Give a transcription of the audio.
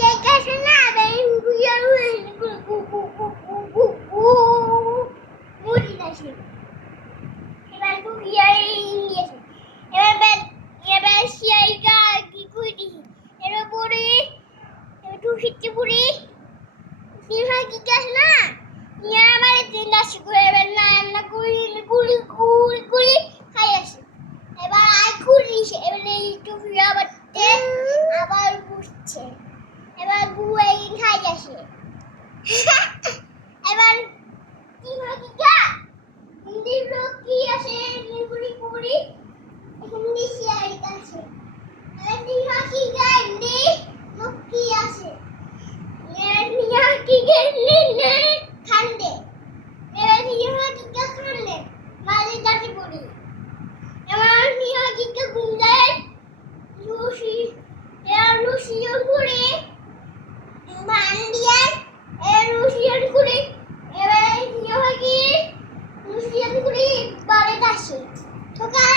এই কাছে না এই গুয়া মুড়ি দাসি এবার গুয়া ইয়েছে এবার শিয়াইকা কি কই দিছি এর পরে একটু ফিটে পড়ি সিহা কি কাছে না ইয়া আমারে তিন দাসি করে এবার না গুলি গুলি গুলি গুলি খাই আসে এবার আর খুলিছে এবার একটু ফিরা বাড়তে আবার বুঝছে এবার গুয়াই খাই আসে এবার কি হয় কি কা হিন্দি লোক কি আসে নিগুলি পুরি হিন্দি শিয়াই আছে এবার কি হয় কি কা হিন্দি লোক কি আসে এবার নিয়া কি গেলে না ঠান্ডে এবার নিয়া কি কা খালে মাঝে যাতে পড়ি এবার নিয়া কি কা গুন্ডায় লুসি এবার লুসিও করে মান্ডিয়ার রুশিয়ান করে এবার কি হয় কি রুশিয়ান করে বারে আসে তো